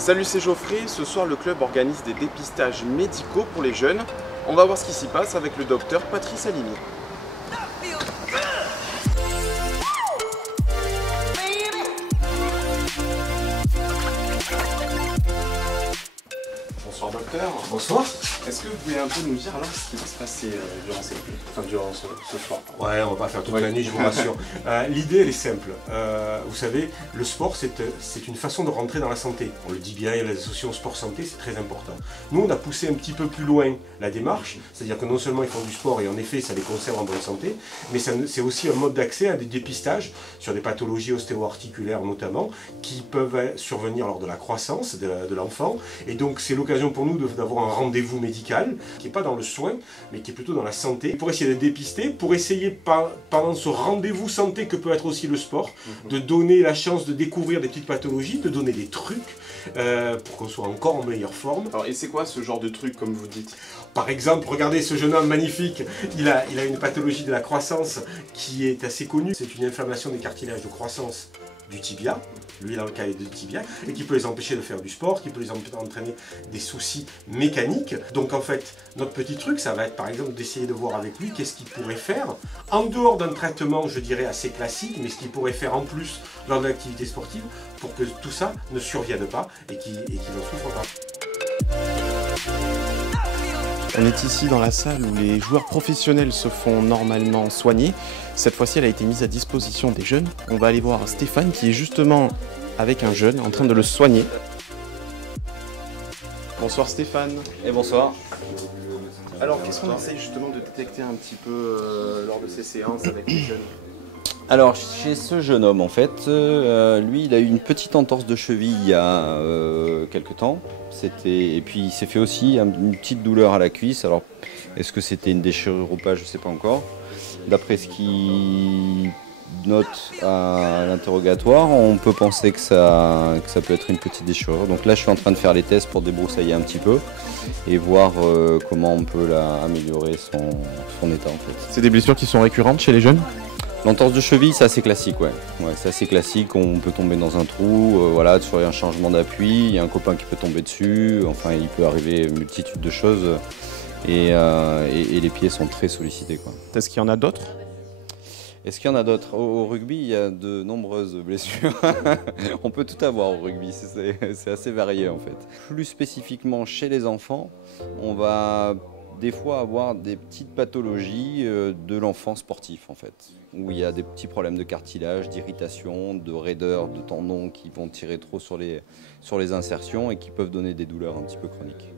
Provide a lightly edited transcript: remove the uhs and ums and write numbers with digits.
Salut, c'est Geoffrey. Ce soir, le club organise des dépistages médicaux pour les jeunes. On va voir ce qui s'y passe avec le docteur Patrice Alimi. Bonsoir docteur. Bonsoir. Est-ce que vous pouvez un peu nous dire alors ce qui va se passer durant ce soir? Ouais, on va pas faire toute la nuit, je vous rassure. L'idée, elle est simple. Vous savez, le sport, c'est une façon de rentrer dans la santé. On le dit bien, il y a l'association sport-santé, c'est très important. Nous, on a poussé un petit peu plus loin la démarche, c'est-à-dire que non seulement ils font du sport et en effet, ça les conserve en bonne santé, mais c'est aussi un mode d'accès à des dépistages sur des pathologies ostéo-articulaires notamment, qui peuvent survenir lors de la croissance de l'enfant. Et donc, c'est l'occasion pour nous d'avoir un rendez-vous médical qui n'est pas dans le soin, mais qui est plutôt dans la santé, pour essayer de dépister, pour essayer pendant ce rendez-vous santé que peut être aussi le sport, de donner la chance de découvrir des petites pathologies, de donner des trucs pour qu'on soit encore en meilleure forme. Alors, et c'est quoi ce genre de truc comme vous dites? Par exemple, regardez ce jeune homme magnifique, il a une pathologie de la croissance qui est assez connue, c'est une inflammation des cartilages de croissance du tibia, lui dans le cas du tibia, et qui peut les empêcher de faire du sport, qui peut les entraîner des soucis mécaniques. Donc en fait, notre petit truc, ça va être par exemple d'essayer de voir avec lui qu'est-ce qu'il pourrait faire, en dehors d'un traitement, je dirais, assez classique, mais ce qu'il pourrait faire en plus lors de l'activité sportive, pour que tout ça ne survienne pas et qu'il n'en souffre pas. On est ici dans la salle où les joueurs professionnels se font normalement soigner. Cette fois-ci, elle a été mise à disposition des jeunes. On va aller voir Stéphane qui est justement avec un jeune en train de le soigner. Bonsoir Stéphane. Et bonsoir. Alors, qu'est-ce qu'on essaye justement de détecter un petit peu lors de ces séances avec les jeunes? Alors, chez ce jeune homme, en fait, lui, il a eu une petite entorse de cheville il y a quelques temps. Et puis, il s'est fait aussi une petite douleur à la cuisse. Alors, est-ce que c'était une déchirure ou pas? Je ne sais pas encore. D'après ce qu'il note à l'interrogatoire, on peut penser que ça peut être une petite déchirure. Donc là, je suis en train de faire les tests pour débroussailler un petit peu et voir comment on peut améliorer son état, en fait. C'est des blessures qui sont récurrentes chez les jeunes? L'entorse de cheville, c'est assez classique, ouais. C'est assez classique, on peut tomber dans un trou, voilà, sur un changement d'appui, il y a un copain qui peut tomber dessus, enfin il peut arriver une multitude de choses et les pieds sont très sollicités, quoi. Est-ce qu'il y en a d'autres? Est-ce qu'il y en a d'autres? Au rugby, il y a de nombreuses blessures. On peut tout avoir au rugby, c'est assez varié en fait. Plus spécifiquement chez les enfants, on va des fois avoir des petites pathologies de l'enfant sportif en fait, où il y a des petits problèmes de cartilage, d'irritation, de raideur, de tendons qui vont tirer trop sur les insertions et qui peuvent donner des douleurs un petit peu chroniques.